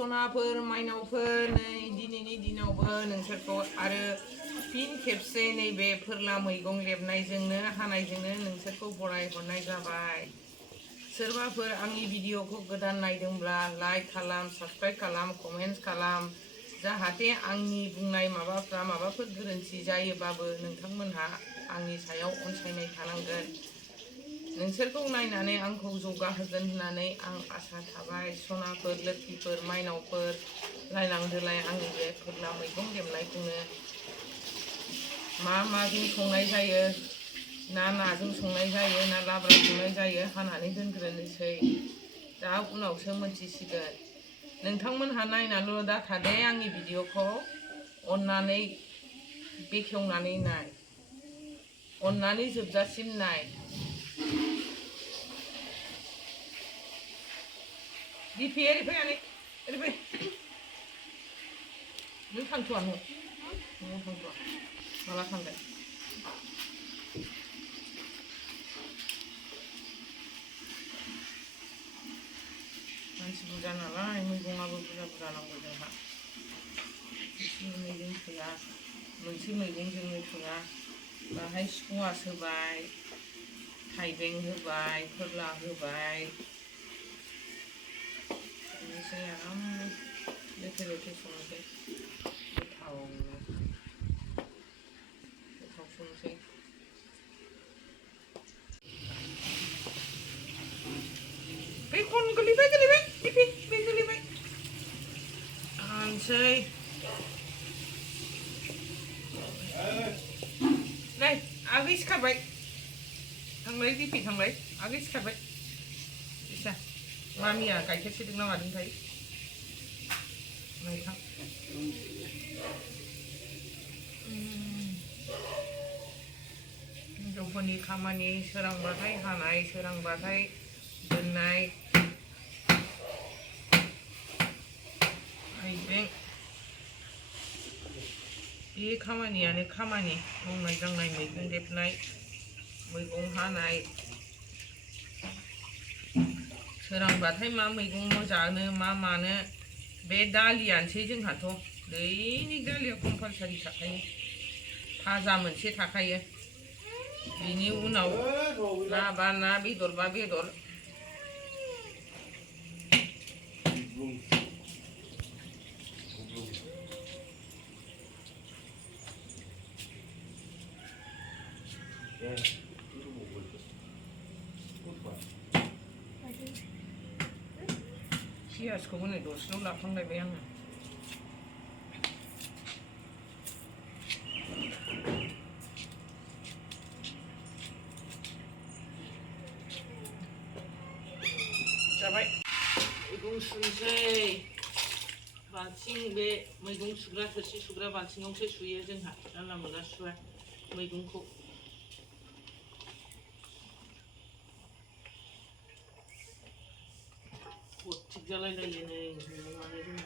सनाफोर माइनावफोर नै दिनैनि दिनावबो नोंसोरखौ आरो फिन खेबसे नैबे फोरला मैगं लेबनायजोंनो हानायजोंनो नोंसोरखौ बरायहरनाय जाबाय। सोरबाफोर आंनि भिडिअखौ गोदान नायदोंब्ला लाइक खालाम, साबस्क्राइब खालाम, कमेन्ट खालाम, जाहाथे आंनि बुंनाय माबाफोर गोरोन्थि जायोबाबो नोंथांमोनहा आंनि सायाव अनसायनाय थानांगोन। नोंसोरखौ नायनानै आंखौ जौगाहोगोन होननानै आं आसा थाबाय। सनाफोर लोखिफोर माइनावफोर नायलांदोलाय आंनि बे फोरला मैगं लेबनायखौनो माजों संनाय जायो, ना नाजों संनाय जायो ना लाब्रा संनाय जायो हानानै दोनग्रोनोसै, दा उनावसो मोनथिसिगोन। नोंथांमोनहा नायनानैल' दाथादे आंनि भिडिअखौ अननानै बेखेवनानै नाय, अननानै जोबजासिम नाय। दिपि ओरै फै आनै ओरै फै। नों थांथ'वा न'आव थांथ'वा माला थांगोन? मानसि बुरजा नालाय मैगङाबो बुरजा नांगौ जोंहा। एसे मैगं थोआ, मोनसे मैगंजोंनो थोआ। बाहाय स्कुवास होबाय, थाइबें होबाय, फोरला होबाय। संनोसै आराम लेथे लेथे संनोसै, गोथावनो गोथाव संनोसै। बे खन गोलैबाय दिपि, बे गोलैबाय। हानोसै नै आगै सिखारबाय, थांलाय दिपि थांलाय, आगै सिखारबाय। इसा मामिया गाइखेर सेरदों ना मादोंथाय नायथां। हिनजावफोरनि खामानि सोरांबाथाय हानाय, सोरांबाथाय दोननाय। थाइबें बे खामानियानो खामानि, मावनाय दांनाय, मैगं लेबनाय, मैगं हानाय। सोरांबाथाय मा मैगं जानो मा मानो, बे दालियानोसै जोंहाथ'। दैनिक दालिया कम्पालसारि थाखायो, भाजा मोनसे थाखायो। बिनि उनाव ना बा ना, बेदर बा बेदर। पियासखौ हनै दसेल' लाफ्लांलायबाय आङो। जाबाय। मैगं सुनोसै। बाल्थिं, बे मैगं सुग्रा थोरसि सुग्रा बाल्थिङावसो सुयो जोंहा, जानला मोनला सुवा मैगंखौ। थिग जालायलायो नै मैगङानो जोंना।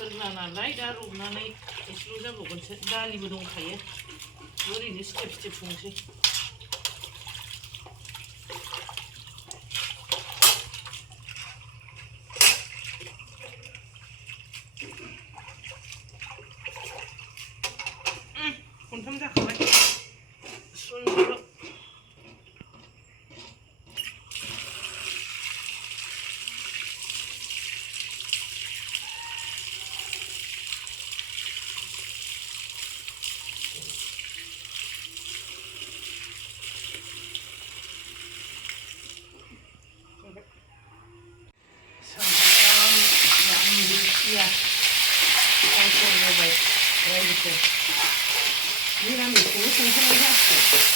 फोरला नालाय दा रुनानै एसेल' जाबावगोनसो, दालिबो दंखायो, ओरैनो सिथेब सिथेब संसै। खनथाम जाखाबाय सुनोल'। Iya, saya coba baik, baik itu. 미라미스는 생선을 샀어.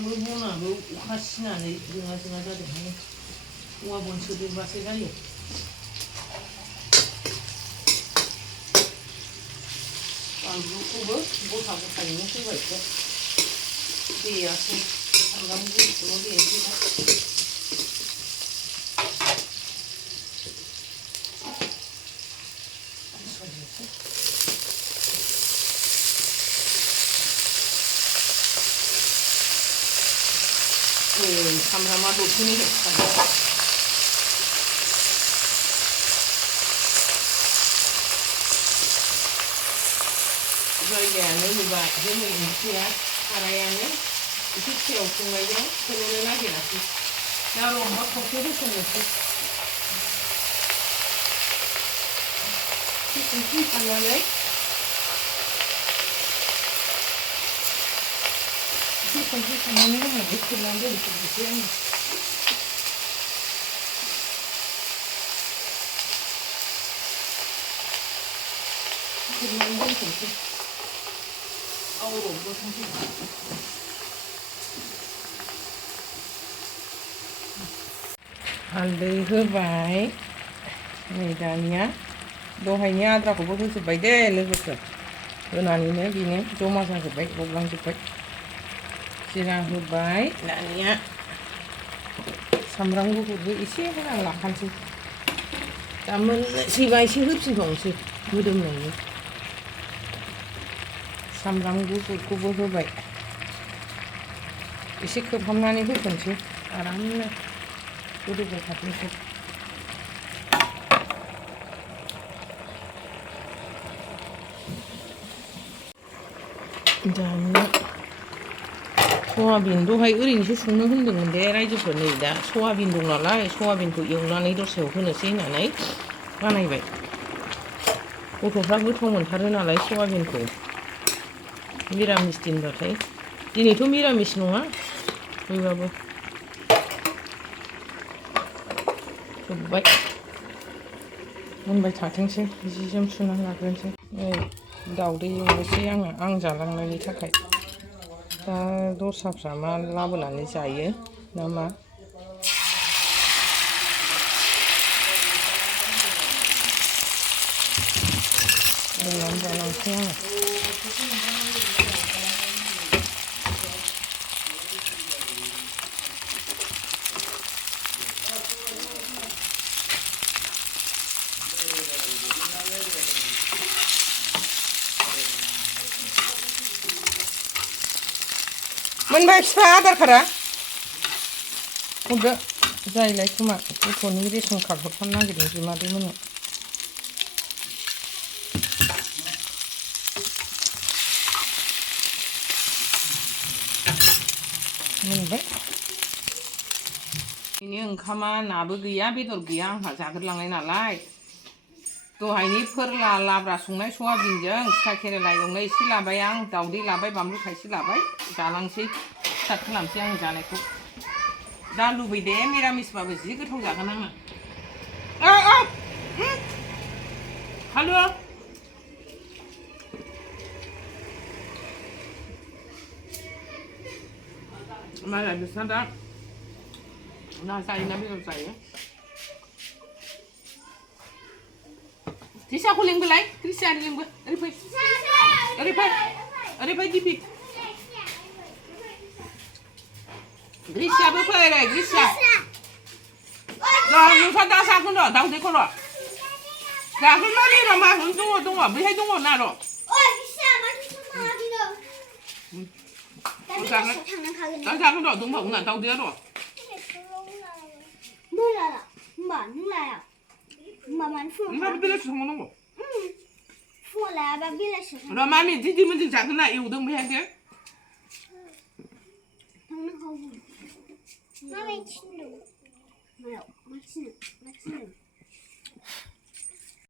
뭐 뭐나 뭐 하시나네 응아지나 자네 우와 뭔 소리 봤어 자리 뭐 하고 다니는 수가 있어 이게 야채 한가무도 있고 어디 애기가 카메라만 놓치니 좋다. Bagiannya juga dia mengisi ya areanya itu ciocung aja kemudian lagi nasi nah rombak kopi itu semua si kunci analai si kunci analai mah itu nanti dikerjain nanti kunci हालदै होबाय नै दानिया दहायनि आद्राखौबो होजोबबाय दे लोगोफोर होनानैनो बेनो जमा जाजोबबाय गब्लांजोबबाय जिरा होबाय दानिया सामब्राम गुफुरबो एसे होनानै लाखानोसै दा मोननोसैबा एसे होफिनबावनोसै मोदोमनायनि सामब्राम गुफुरखौबो होबाय एसे खोबहाबनानै होफिनसै आरामनो गोदौबाय थाथोंसै दानिया सयाबिन दहाय ओरैनोसो संनो होनदोंमोन दे रायजोफोर नै दा सयाबिन दं नालाय सयाबिनखौ एवनानै दस्रायाव होनोसै होननानै बानायबाय गथ'फ्रा गोथाव मोनथारो नालाय सयाबिनखौ मिरामिस दिनबाथाय दिनैथ' मिरामिस नङा थेवबाबो जोब्बाय मोनबाय थाथोंसै जि जोम सुनानै लाग्रोनोसै दाउदै एवनोसै आं जालांनायनि थाखाय दा दस्राफ्रा मा लाबोनानै जायो ना मा एवनानै जालांसै आङो मोनबाय फिफा आधार कार्डआ हरदो जायोलाय खोमा गथ'नि रेसन कार्ड हरफानो नागिरदों बिमादै मोननो मोनबाय बेनि ओंखामा नाबो गैया बेदर गैया आंहा जाग्रोलांनाय नालाय दहायनि फोरला लाब्रा संनाय सयाबिनजों थिथा केरेला एवनाय एसे लाबाय आं दाउदै लाबाय बानलु थाइसे लाबाय जालांसै स्टार्ट खालामसै आं जानायखौ दा लुबैदे मिरामिसबाबो जि गोथाव जागोन आङो हालु मालाय बिस्रा दा ना जायोना बेदर जायो Krista लिंबोलाय Krista लिंबो ओरै फै ओरै फै दिपि Krista बो फै Krista 나 사다 사군다 당대 걸어. 자, 그만이라 막 동어 뭐 해동어 나로. 나 작은다 동어 나 당대로. 몰라라. 엄마 누나야. 엄마만 푸. 엄마 빌려서 먹는 거. 푸라 봐 빌려서. 라마미 지지면 작은나 이거 등 해게. 당근 하고. 마음에 친구. 뭐야? 마치는.